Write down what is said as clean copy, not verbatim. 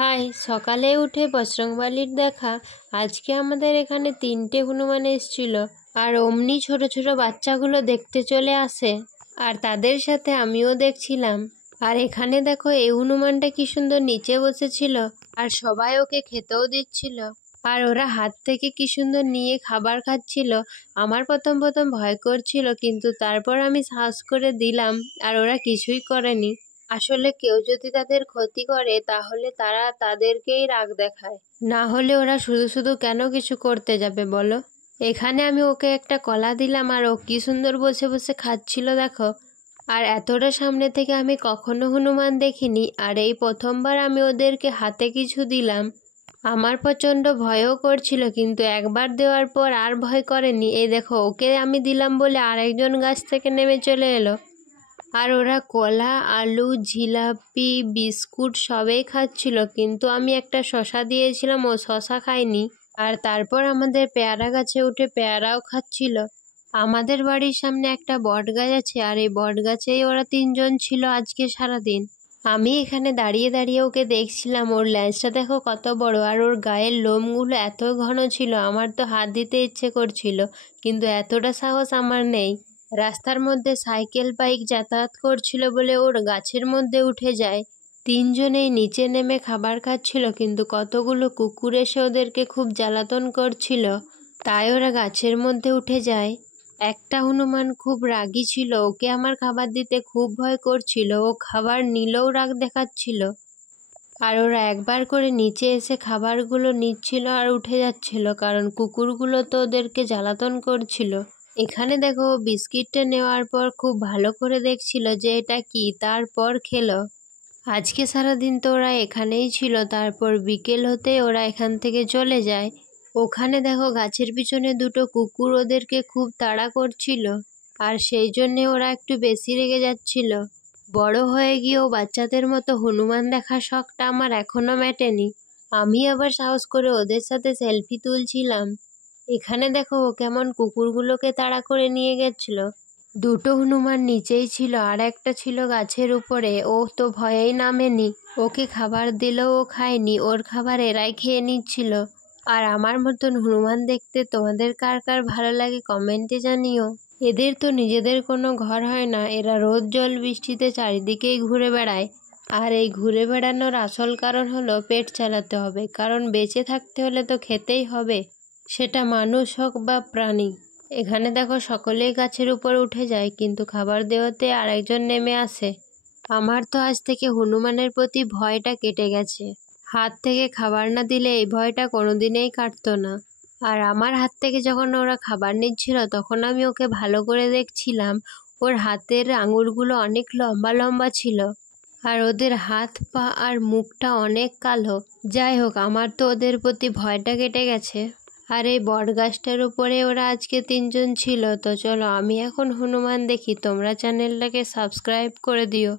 High, সকালে উঠে বজরংবলীর দেখা আজকে আমাদের এখানে 3টে হনুমান এসেছিল। আর অমনি ছোট ছোট বাচ্চাগুলো দেখতে চলে আসে, আর তাদের সাথে আমিও দেখছিলাম। আর এখানে দেখো এই হনুমানটা কি সুন্দর নিচে বসেছিল, আর সবাই ওকে খেতেও দিচ্ছিল। আর ওরা হাত থেকে কি সুন্দর নিয়ে খাবার খাচ্ছিল। আমার প্রথম প্রথম ভয় করছিল, কিন্তু তারপর আমি সাহস করে দিলাম, আর ওরা কিছুই করেনি। আসলে কেউ যদি তাদের ক্ষতি করে তাহলে তারা তাদেরকেই রাগ দেখায়, না হলে ওরা শুধু শুধু কেন কিছু করতে যাবে বলো। এখানে আমি ওকে একটা কলা দিলাম, আর ও কি সুন্দর বসে বসে খাচ্ছিল দেখো। আর এতটা সামনে থেকে আমি কখনো হনুমান দেখিনি, আর এই প্রথমবার আমি ওদেরকে হাতে কিছু দিলাম। আমার প্রচণ্ড ভয়ও করছিল, কিন্তু একবার দেওয়ার পর আর ভয় করেনি। এই দেখো ওকে আমি দিলাম বলে আরেকজন গাছ থেকে নেমে চলে এলো। আর ওরা কলা, আলু, জিলাপি, বিস্কুট সবই খাচ্ছিল, কিন্তু আমি একটা শশা দিয়েছিলাম, ও শশা খায়নি। আর তারপর আমাদের পেয়ারা গাছে উঠে পেয়ারাও খাচ্ছিল। আমাদের বাড়ির সামনে একটা বট গাছ আছে, আর এই বট গাছেই ওরা 3জন ছিল আজকে সারাদিন। আমি এখানে দাঁড়িয়ে দাঁড়িয়ে ওকে দেখছিলাম। ওর ল্যাজটা দেখো কত বড়, আর ওর গায়ের লোমগুলো এত ঘন ছিল, আমার তো হাত দিতে ইচ্ছে করছিল, কিন্তু এতটা সাহস আমার নেই। রাস্তার মধ্যে সাইকেল বাইক যাতায়াত করছিল বলে ওর গাছের মধ্যে উঠে যায়। 3জনেই নিচে নেমে খাবার খাচ্ছিল, কিন্তু কতগুলো কুকুর এসে ওদেরকে খুব জ্বালাতন করছিল, তাই ওরা গাছের মধ্যে উঠে যায়। একটা হনুমান খুব রাগী ছিল, ওকে আমার খাবার দিতে খুব ভয় করছিল। ও খাবার নিলেও রাগ দেখাচ্ছিল, আর ওরা একবার করে নিচে এসে খাবারগুলো নিচ্ছিল আর উঠে যাচ্ছিল, কারণ কুকুরগুলো তো ওদেরকে জ্বালাতন করছিল। এখানে দেখো বিস্কিটটা নেওয়ার পর খুব ভালো করে দেখছিল যে এটা কি, তারপর খেলো। আজকে সারাদিন তো ওরা এখানেই ছিল, তারপর বিকেল হতে ওরা এখান থেকে চলে যায়। ওখানে দেখো গাছের পিছনে 2টো কুকুর ওদেরকে খুব তাড়া করছিল, আর সেই জন্যে ওরা একটু বেশি রেগে যাচ্ছিল। বড় হয়ে গিয়েও বাচ্চাদের মতো হনুমান দেখার শখটা আমার এখনো মেটেনি। আমি আবার সাহস করে ওদের সাথে সেলফি তুলছিলাম। এখানে দেখো ও কেমন কুকুরগুলোকে তাড়া করে নিয়ে গেছিল। 2টো হনুমান নিচেই ছিল, আর একটা ছিল গাছের উপরে। ও তো ভয়েই নামেনি। ওকে খাবার দিলেও ও খায়নি, ওর খাবার এরাই খেয়ে নিচ্ছিল। আর আমার মতন হনুমান দেখতে তোমাদের কার কার ভালো লাগে কমেন্টে জানিও। এদের তো নিজেদের কোনো ঘর হয় না, এরা রোদ জল বৃষ্টিতে চারিদিকেই ঘুরে বেড়ায়। আর এই ঘুরে বেড়ানোর আসল কারণ হলো পেট চালাতে হবে, কারণ বেঁচে থাকতে হলে তো খেতেই হবে, সেটা মানুষ হোক বা প্রাণী। এখানে দেখো সকলেই গাছের উপর উঠে যায়, কিন্তু খাবার দেওয়াতে আরেকজন নেমে আসে। আমার তো আজ থেকে হনুমানের প্রতি ভয়টা কেটে গেছে। হাত থেকে খাবার না দিলে এই ভয়টা কোনোদিনই কাটতো না। আর আমার হাত থেকে যখন ওরা খাবার নিচ্ছিল তখন আমি ওকে ভালো করে দেখছিলাম। ওর হাতের আঙুলগুলো অনেক লম্বা লম্বা ছিল, আর ওদের হাত পা আর মুখটা অনেক কালো। যাই হোক, আমার তো ওদের প্রতি ভয়টা কেটে গেছে। আর এই বট গাছটার উপরে ওরা আজকে 3জন ছিল। তো চলো আমি এখন হনুমান দেখি, তোমরা চ্যানেলটাকে সাবস্ক্রাইব করে দিও।